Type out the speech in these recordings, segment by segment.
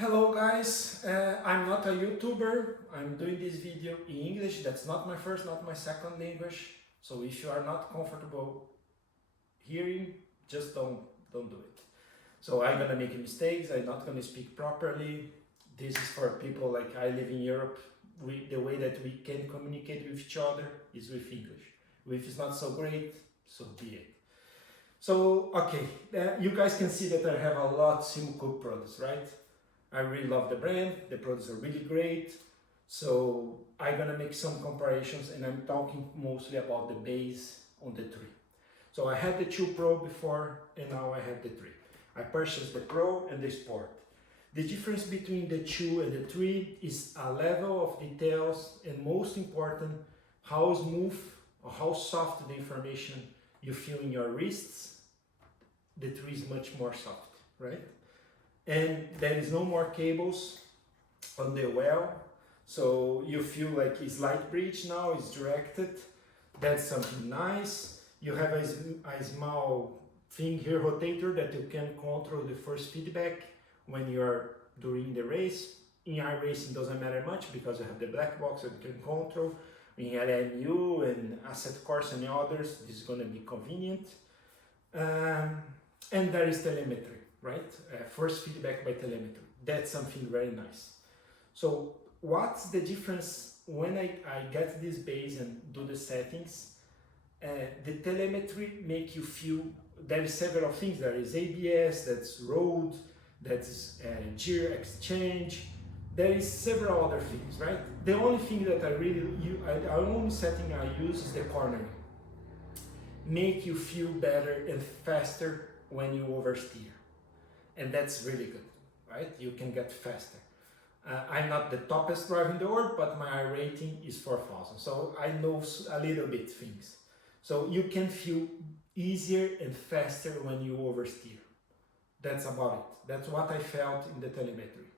Hello guys, I'm not a YouTuber, I'm doing this video in English, that's not my first, not my second language, so if you are not comfortable hearing, just don't do it. So I'm gonna make mistakes, I'm not gonna speak properly, this is for people like I live in Europe, the way that we can communicate with each other is with English. If it's not so great, so be it. So, okay, you guys can see that I have a lot of Simucube products, right? I really love the brand, the products are really great. So I'm gonna make some comparisons and I'm talking mostly about the base on the 3. So I had the 2 Pro before and now I have the 3. I purchased the Pro and the Sport. The difference between the 2 and the 3 is a level of details and most important, how smooth or how soft the information you feel in your wrists. The 3 is much more soft, right? And there is no more cables on the well, so you feel like it's light bridge now, it's directed. That's something nice. You have a small thing here, rotator, that you can control the force feedback when you're during the race. In iRacing doesn't matter much because you have the black box that you can control. In LMU and Asset Course and others, this is going to be convenient. And there is telemetry. Right? Force feedback by telemetry. That's something very nice. So what's the difference when I get this base and do the settings? The telemetry make you feel, there is several things. There is ABS, that's road, that's gear exchange. There is several other things, right? The only thing that the only setting I use is the cornering. Make you feel better and faster when you oversteer. And that's really good, right? You can get faster. I'm not the toppest driver in the world, but my rating is 4,000. So I know a little bit things. So you can feel easier and faster when you oversteer. That's about it. That's what I felt in the telemetry.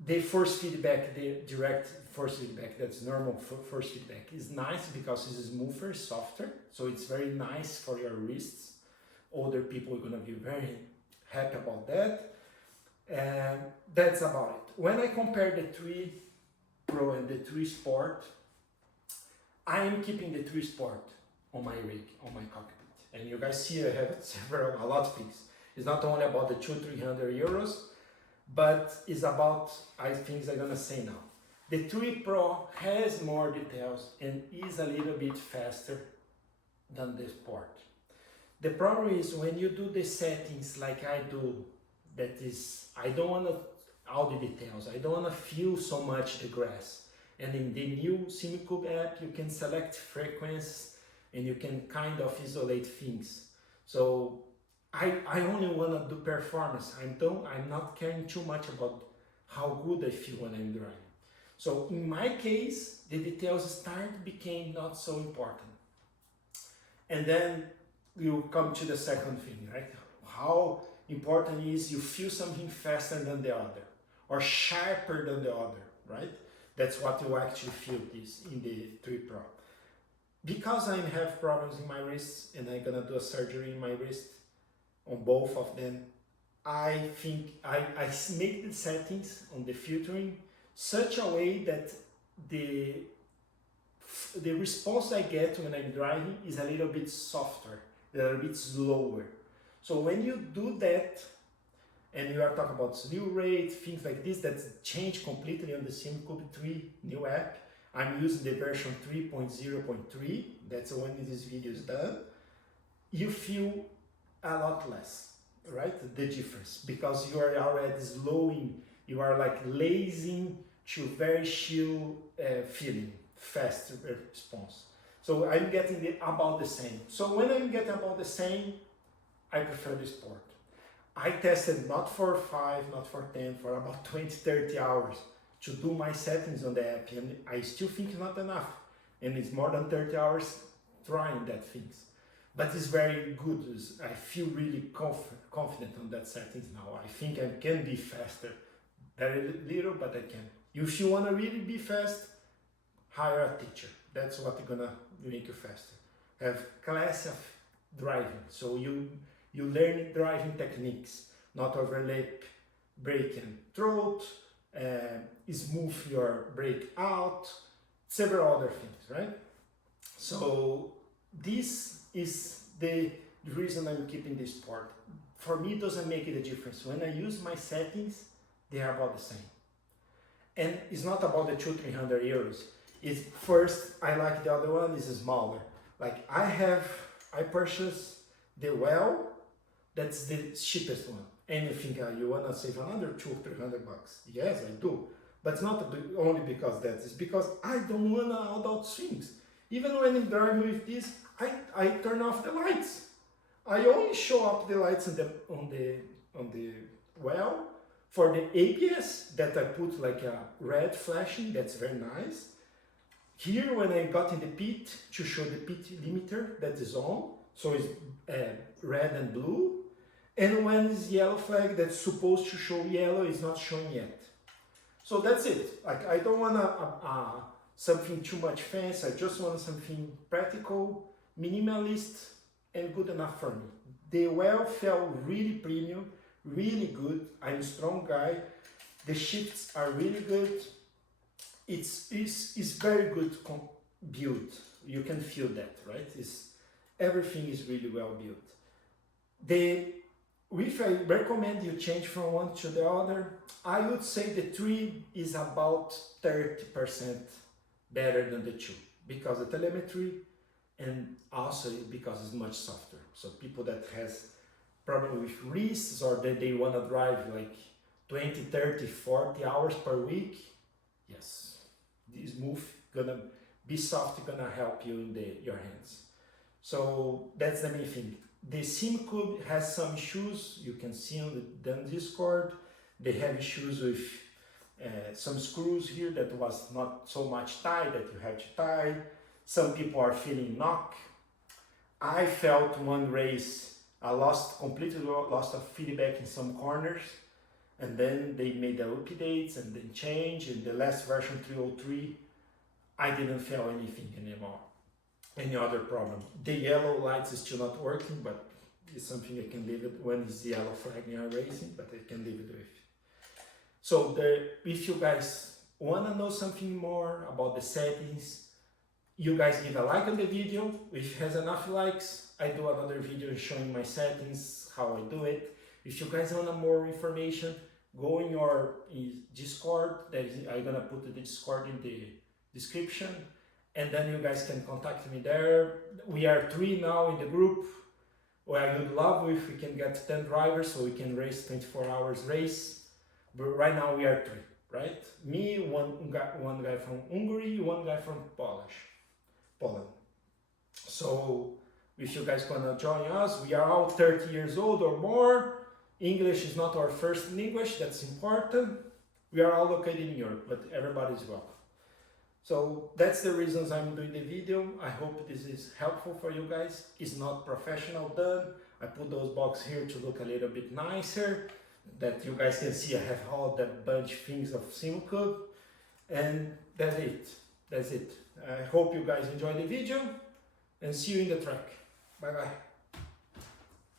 The force feedback, the direct force feedback, that's normal force feedback, is nice because it's smoother, softer. So it's very nice for your wrists. Older people are gonna be very happy about that, and that's about it. When I compare the 3 Pro and the 3 Sport, I am keeping the 3 Sport on my rig, on my cockpit. And you guys see I have a lot of things. It's not only about the 200-300 euros, but it's about things I'm gonna say now. The 3 Pro has more details and is a little bit faster than the Sport. The problem is when you do the settings like I do, that is, I don't want all the details, I don't want to feel so much the grass. And in the new Simucube app, you can select frequencies and you can kind of isolate things. So I only want to do performance. I'm not caring too much about how good I feel when I'm driving. So in my case, the details became not so important. And then you come to the second thing, right? How important is you feel something faster than the other or sharper than the other, right? That's what you actually feel this in the 3 Pro. Because I have problems in my wrists and I'm gonna do a surgery in my wrist on both of them, I think I make the settings on the filtering such a way that the response I get when I'm driving is a little bit softer. They're a bit slower. So when you do that, and you are talking about slew rate, things like this, that's changed completely on the Simucube 3 new app. I'm using the version 3.0.3, that's when this video is done. You feel a lot less, right? The difference, because you are already slowing, you are like lazing to very chill feeling, fast response. So I'm getting about the same. So when I'm getting about the same, I prefer the Sport. I tested not for 5, not for 10, for about 20, 30 hours to do my settings on the app, and I still think it's not enough. And it's more than 30 hours trying that things. But it's very good. I feel really confident on that settings now. I think I can be faster. Very little, but I can. If you want to really be fast, hire a teacher. That's what's gonna make you faster. Have class of driving, so you learn driving techniques, not overlap brake and throat, smooth your brake out, several other things, right? So this is the reason I'm keeping this part. For me, it doesn't make it a difference. When I use my settings, they are about the same. And it's not about the 200-300 euros. It's first, I like the other one, is smaller. Like I purchased the well, that's the cheapest one. And you think you wanna save another 200-300 bucks. Yes, I do. But it's not only because that, it's because I don't wanna adult swings. Even when I'm driving with this, I turn off the lights. I only show up the lights on the well for the ABS that I put like a red flashing, that's very nice. Here when I got in the pit to show the pit limiter that is on, so it's red and blue. And when it's yellow flag that's supposed to show yellow is not showing yet. So that's it. Like I don't want something too much fancy, I just want something practical, minimalist, and good enough for me. The well felt really premium, really good. I'm a strong guy. The shifts are really good. It's very good built. You can feel that, right? Everything is really well built. If I recommend you change from one to the other, I would say the 3 is about 30% better than the 2 because the telemetry and also because it's much softer. So people that has problem with wrists or that they want to drive like 20, 30, 40 hours per week, yes, this move gonna be soft, gonna help you in your hands. So that's the main thing. The Simucube has some issues, you can see on the Discord. They have issues with some screws here that was not so much tight that you have to tie. Some people are feeling knock. I felt one race, I completely lost of feedback in some corners, and then they made the updates and then change. In the last version 303, I didn't feel anything anymore, any other problem. The yellow lights is still not working, but it's something I can live with when it's the yellow flag in our racing, but I can live it with. So if you guys want to know something more about the settings, you guys give a like on the video. If it has enough likes, I do another video showing my settings, how I do it. If you guys want more information, go in your Discord. I'm gonna put the Discord in the description, and then you guys can contact me there. We are 3 now in the group. Well, I would love if we can get 10 drivers so we can race 24 hours race. But right now we are 3, right? Me, one guy from Hungary, one guy from Poland. So if you guys wanna join us, we are all 30 years old or more. English is not our first language, that's important. We are all located in Europe, but everybody's welcome. So that's the reasons I'm doing the video. I hope this is helpful for you guys. It's not professional done. I put those boxes here to look a little bit nicer, that you guys can see I have all the bunch of things of Simucube. And that's it. I hope you guys enjoyed the video and see you in the track. Bye bye.